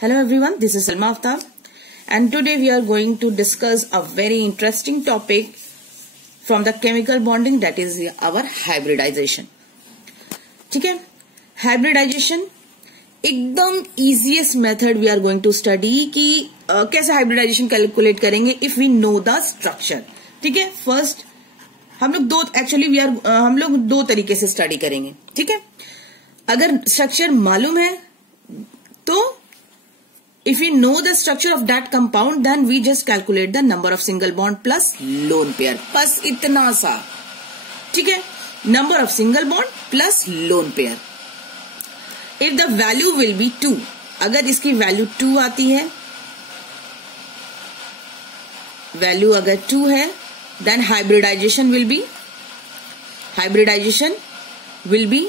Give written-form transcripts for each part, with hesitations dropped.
Hello everyone, this is Salma Aftab and today we are going to discuss a very interesting topic from the chemical bonding, that is our hybridization. ठीक है, hybridization एकदम easiest method we are going to study कि कैसे hybridization calculate करेंगे if we know the structure. ठीक है, first हम लोग दो तरीके से स्टडी करेंगे. ठीक है, अगर स्ट्रक्चर मालूम है तो if we know the structure of that compound then we just calculate the number of single bond plus lone pair. बस इतना सा. ठीक है, number of single bond plus lone pair. If the value will be 2, अगर इसकी value 2 आती है, value अगर 2 है then hybridization will be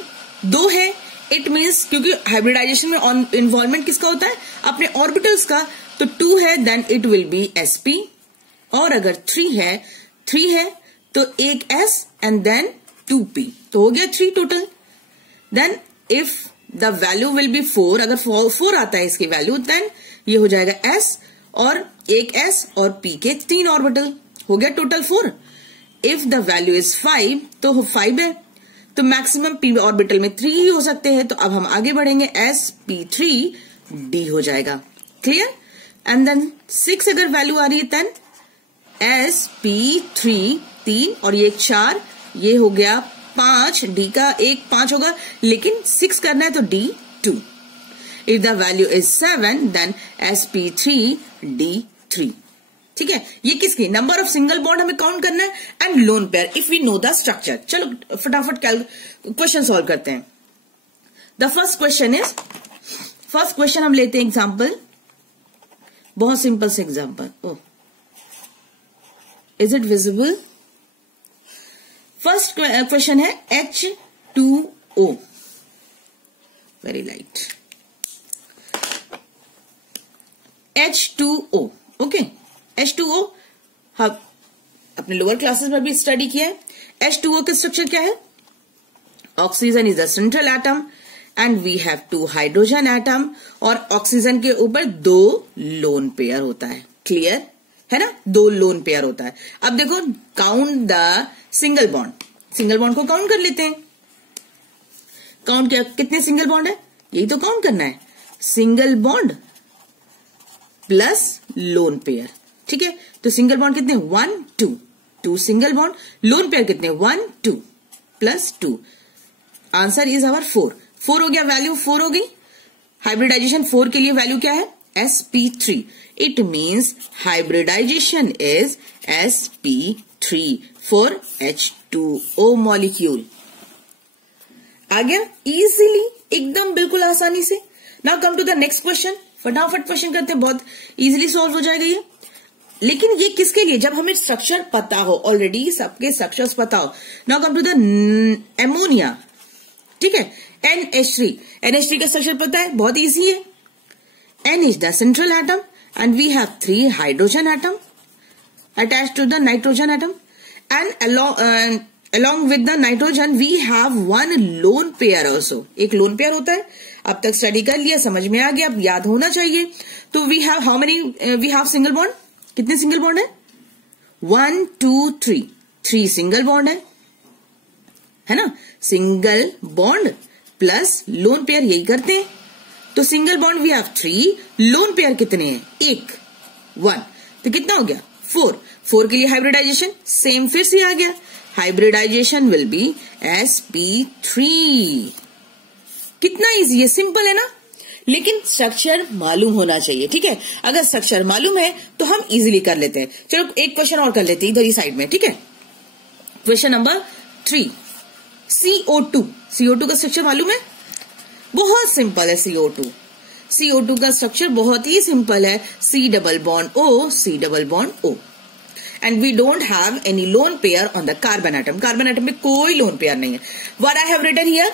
2 है. इट मीन्स क्योंकि हाइब्रिडाइजेशन में इन्वॉल्वमेंट किसका होता है, अपने ऑर्बिटल्स का, तो 2 है then it will be sp. और अगर 3 है तो एक s एंड देन 2p, तो हो गया 3 total. Then if the value will be 4, अगर 4 आता है इसकी वैल्यू, देन ये हो जाएगा s और एक s और p के 3 ऑर्बिटल, हो गया total 4. If the value is 5 तो 5 है, तो मैक्सिमम p ऑर्बिटल में 3 ही हो सकते हैं. तो अब हम आगे बढ़ेंगे, sp3d हो जाएगा. क्लियर. एंड देन 6 अगर वैल्यू आ रही है देन sp3 3 और ये 4, ये हो गया 5, d का 5 होगा, लेकिन 6 करना है तो d2. If the value is 7 then sp3d3. ठीक है, ये किसकी नंबर ऑफ सिंगल बॉन्ड हमें काउंट करना है and lone pair if we know the structure. चलो फटाफट क्वेश्चन सॉल्व करते हैं. द फर्स्ट क्वेश्चन हम लेते हैं एग्जांपल, बहुत सिंपल से example. Oh, is it visible? First question है H2O, very light. H2O. Okay, H2O हम अपने लोअर क्लासेस में भी स्टडी किया है. H2O का स्ट्रक्चर क्या है? Oxygen is the central atom and we have 2 hydrogen atom, और ऑक्सीजन के ऊपर 2 लोन पेयर होता है. क्लियर है ना, 2 लोन पेयर होता है. अब देखो, count the single bond. Single bond को काउंट कर लेते हैं. काउंट क्या, कितने सिंगल बॉन्ड है, यही तो काउंट करना है. Single bond plus lone pair. ठीक है, तो सिंगल बॉन्ड कितने, 1 2 सिंगल बॉन्ड. लोन पेयर कितने, 1 2 प्लस 2. आंसर इज आवर 4 हो गया, वैल्यू 4 हो गई. हाइब्रिडाइजेशन 4 के लिए वैल्यू क्या है, sp3. It means hybridisation is sp3 for H2O molecule. आ गया इजीली, एकदम बिल्कुल आसानी से. Now come to the next question. फटाफट क्वेश्चन करते हैं, बहुत इजीली सॉल्व हो जाएगा ये. लेकिन ये किसके लिए, जब हमें स्ट्रक्चर पता हो, ऑलरेडी सबके स्ट्रक्चर्स पता हो. Now come to the ammonia. ठीक है, NH3 का स्ट्रक्चर पता है, बहुत इजी है. N is the central atom and we have 3 hydrogen atom attached to the nitrogen atom, and along with the nitrogen we have 1 lone pair also. एक lone pair होता है. अब तक स्टडी कर लिया, समझ में आ गया, अब याद होना चाहिए. तो we have how many, we have single bond, कितने सिंगल बॉन्ड है, 1 2 3 सिंगल बॉन्ड है ना. Single bond plus lone pair, यही करते हैं. तो single bond we have 3, lone pair कितने हैं, 1, तो कितना हो गया, 4 के लिए हाइब्रिडाइजेशन सेम फिर से आ गया. Hybridization will be sp3. कितना इजी है, सिंपल है ना. लेकिन स्ट्रक्चर मालूम होना चाहिए. ठीक है, अगर स्ट्रक्चर मालूम है तो हम इजीली कर लेते हैं. चलो एक क्वेश्चन और कर लेते हैं इधर ही साइड में. ठीक है, क्वेश्चन नंबर 3, CO2 का स्ट्रक्चर मालूम है, बहुत सिंपल है. CO2 का स्ट्रक्चर बहुत ही सिंपल है. C double bond O and we don't have any lone pair on the carbon atom. Carbon atom में कोई लोन पेयर नहीं है. What I have written here,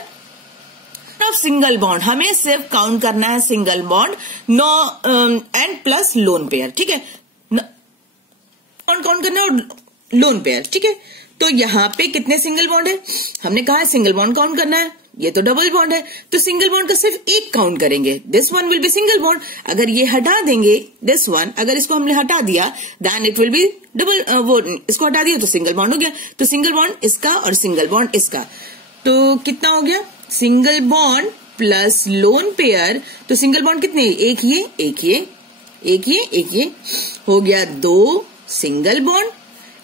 of single bond, हमें सिर्फ काउंट करना है single bond, no and plus lone pair. ठीक है, काउंट करना है और लोन पेयर. ठीक है, तो यहाँ पे कितने सिंगल बॉन्ड है, हमने कहा है सिंगल बॉन्ड काउंट करना है, ये तो डबल बॉन्ड है, तो सिंगल बॉन्ड का सिर्फ एक काउंट करेंगे, this one will be single bond. अगर ये हटा देंगे दिस वन, अगर इसको हमने हटा दिया then it will be double, वो इसको हटा दिया तो सिंगल बॉन्ड हो गया। तो सिंगल बॉन्ड इसका और सिंगल बॉन्ड इसका, तो कितना हो गया, single bond plus lone pair. तो सिंगल बॉन्ड कितने, एक ये एक ये एक ये एक ये, हो गया 2 single bond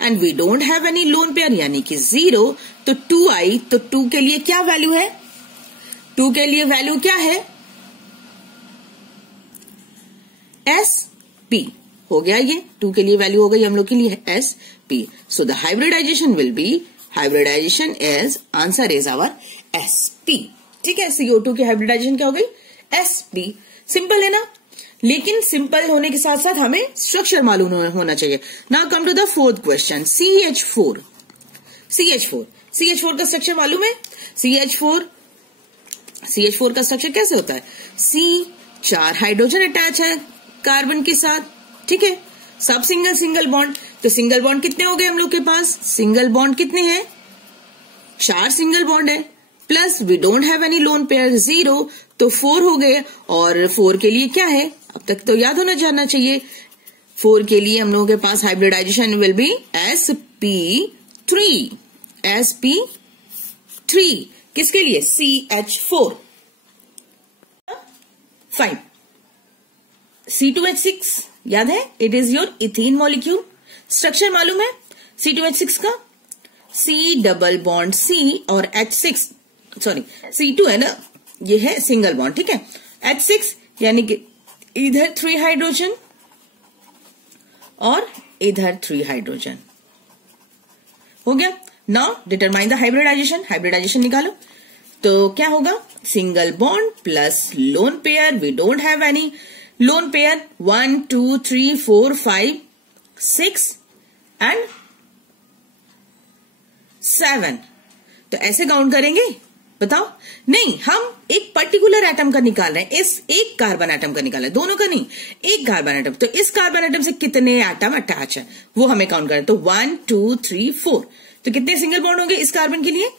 and we don't have any lone pair यानी कि 0। तो 2 आई, तो 2 के लिए क्या वैल्यू है, 2 के लिए वैल्यू क्या है, एस पी हो गया, ये 2 के लिए वैल्यू हो गई हम लोग के लिए S P. So the hybridization will be, hybridization is, answer is our S P. ठीक है, CO2 की हाइब्रिडाइजेशन क्या हो गई, एस पी। सिंपल है ना, लेकिन सिंपल होने के साथ साथ हमें स्ट्रक्चर मालूम होना चाहिए। Now come to the fourth question, CH4। CH4 का स्ट्रक्चर मालूम है, CH4 का स्ट्रक्चर कैसे होता है, C 4 हाइड्रोजन अटैच है कार्बन के साथ, ठीक है, सब सिंगल बॉन्ड। तो सिंगल बॉन्ड कितने हो गए हम लोग के पास, सिंगल बॉन्ड कितने हैं, 4 सिंगल बॉन्ड है, plus we don't have any lone pair 0, तो 4 हो गए। और 4 के लिए क्या है, अब तक तो याद होना जाना चाहिए, 4 के लिए हम लोगों के पास hybridisation will be sp3, sp3 किसके लिए, CH4। 5 C2H6 याद है, it is your ethene molecule. Structure मालूम है C2H6 का, C डबल बॉन्ड C और H6, सॉरी C2 है ना, ये है सिंगल बॉन्ड, ठीक है, H6 यानी कि इधर 3 हाइड्रोजन और इधर 3 हाइड्रोजन हो गया। Now determine the hybridization, hybridization निकालो, तो क्या होगा, single bond plus lone pair, we don't have any lone pair, 1 2 3 4 5 6 and 7। तो ऐसे काउंट करेंगे, बताओ, नहीं हम एक पर्टिकुलर एटम का निकाल रहे हैं, इस एक कार्बन एटम का निकाल रहे हैं, दोनों का नहीं, एक कार्बन एटम। तो इस कार्बन एटम से कितने एटम अटैच है वो हमें काउंट करना है। तो 1 2 3 4, तो कितने सिंगल बॉन्ड होंगे इस कार्बन के लिए,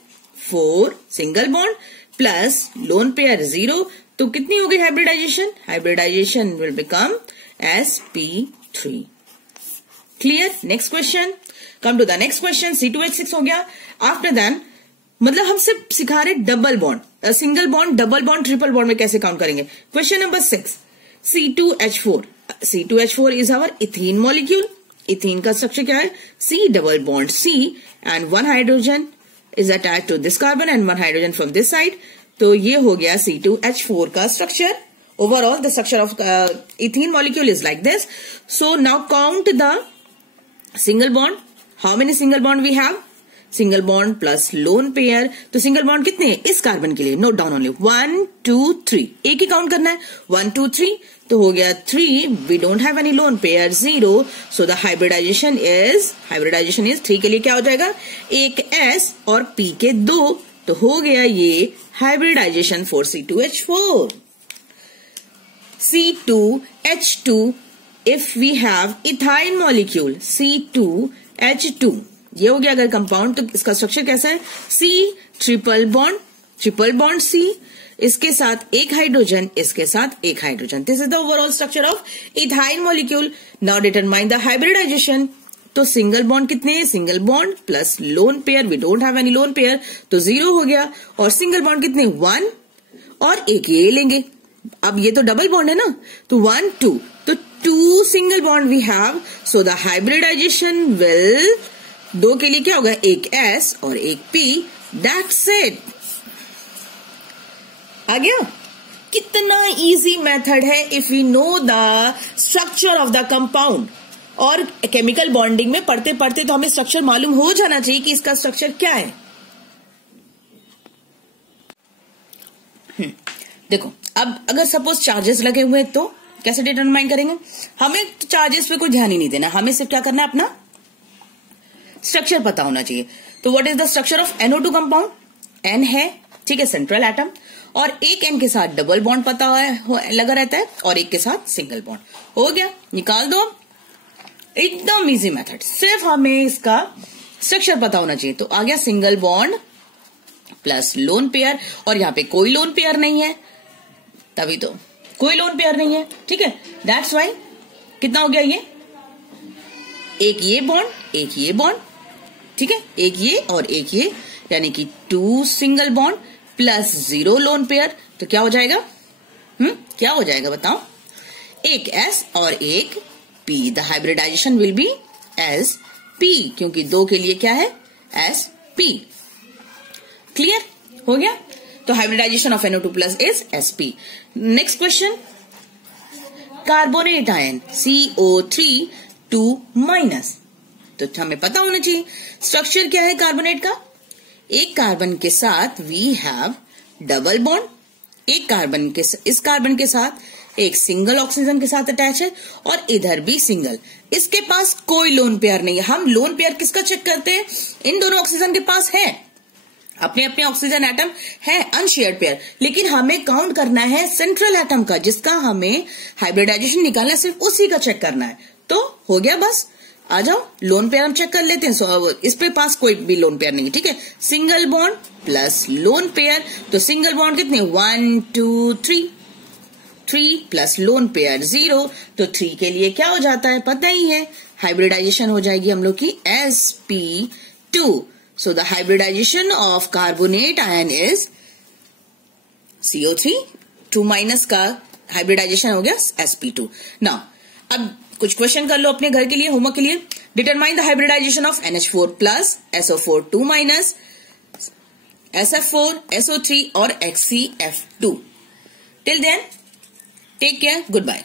4 single bond plus lone pair 0, तो कितनी हो गई hybridization, hybridization will become sp3। Clear. Next question, come to the next question, C2H6 हो गया। आफ्टर दैन, मतलब हम सिर्फ सिखा रहे double bond, single bond, double bond, triple bond में कैसे काउंट करेंगे। Question number 6, C2H4। C2H4 is our ethene molecule. Ethene का स्ट्रक्चर क्या है, C double bond C and 1 hydrogen is attach to this carbon and 1 hydrogen from this side. तो ये हो गया C2H4 का structure. Overall the structure of ethene molecule is like this. So now count the single bond, how many single bond we have, single bond plus lone pair. तो single bond कितने हैं इस carbon के लिए, note down only 1 2 3, एक ही count करना है, 1 2 3, तो हो गया 3, we don't have any lone pair 0, so the hybridization is 3 के लिए क्या हो जाएगा, एक S और P के 2, तो हो गया ये hybridization for C2H4। C2H2, if we have ethyl molecule C2H2, ये हो गया अगर कंपाउंड, तो इसका स्ट्रक्चर कैसा है, C ट्रिपल बॉन्ड C, इसके साथ एक हाइड्रोजन, इसके साथ एक hydrogen. This is the overall structure of ethyl molecule. Now determine the hybridization. तो सिंगल बॉन्ड कितने हैं, single bond plus lone pair, we don't have any lone pair, तो 0 हो गया। और सिंगल बॉन्ड कितने, 1 और एक ये लेंगे, अब ये तो डबल बॉन्ड है ना, तो 1 2, तो 2 single bond we have, so the hybridization will, 2 के लिए क्या होगा, एक S और एक P, दैट्स इट। आ गया। कितना इजी मेथड है if we know the structure of the compound. और केमिकल बॉन्डिंग में पढ़ते पढ़ते तो हमें स्ट्रक्चर मालूम हो जाना चाहिए कि इसका स्ट्रक्चर क्या है। देखो, अब अगर सपोज चार्जेस लगे हुए तो कैसे डिटरमाइन करेंगे, हमें चार्जेस पे कोई ध्यान ही नहीं देना, हमें सिर्फ क्या करना है, अपना स्ट्रक्चर पता होना चाहिए। तो what is the structure of NO2 compound, N है, ठीक है, सेंट्रल एटम, और एक N के साथ डबल बॉन्ड पता लगा रहता है और एक के साथ सिंगल बॉन्ड। हो गया, निकाल दो, एकदम इजी मेथड, सिर्फ हमें इसका स्ट्रक्चर पता होना चाहिए। तो आ गया single bond plus lone pair, और यहाँ पे कोई लोन पेयर नहीं है, तभी तो कोई लोन पेयर नहीं है, ठीक है। दैट्स वाई कितना हो गया ये, एक ये बॉन्ड एक ये बॉन्ड, ठीक है, एक ये और एक ये, यानी कि 2 single bond plus 0 loan pair, तो क्या हो जाएगा, क्या हो जाएगा बताओ, एक S और एक P। The hybridization will be SP, क्योंकि 2 के लिए क्या है SP। क्लियर हो गया, तो hybridization of NO2 plus is SP। Next question, carbonate ion CO3 2-, तो हमें पता होना चाहिए स्ट्रक्चर क्या है कार्बोनेट का। एक कार्बन के साथ वी हैव डबल बॉन्ड, एक कार्बन के इस कार्बन के साथ एक सिंगल ऑक्सीजन के साथ अटैच है, और इधर भी सिंगल, इसके पास कोई लोन पेयर नहीं है। हम लोन पेयर किसका चेक करते हैं, इन दोनों ऑक्सीजन के पास है, अपने अपने ऑक्सीजन एटम है अनशेयर्ड पेयर, लेकिन हमें काउंट करना है सेंट्रल एटम का, जिसका हमें हाइब्रिडाइजेशन निकालना है, सिर्फ उसी का चेक करना है। तो हो गया, बस आ जाओ, लोन पेयर हम चेक कर लेते हैं। इस पे पास कोई भी लोन पेयर नहीं है, ठीक है, single bond plus lone pair, तो सिंगल बॉन्ड कितने 1 2 3, 3 प्लस लोन पेयर 0, तो 3 के लिए क्या हो जाता है पता ही है, हाइब्रिडाइजेशन हो जाएगी हम लोग की sp2। So the hybridization of carbonate ion is CO3 2- का हाइब्रिडाइजेशन हो गया sp2। नाउ अब कुछ क्वेश्चन कर लो अपने घर के लिए, होमवर्क के लिए। Determine the hybridization of NH4 plus SO4 2-, SF4 SO3 और HCF2। Till then take care, good bye.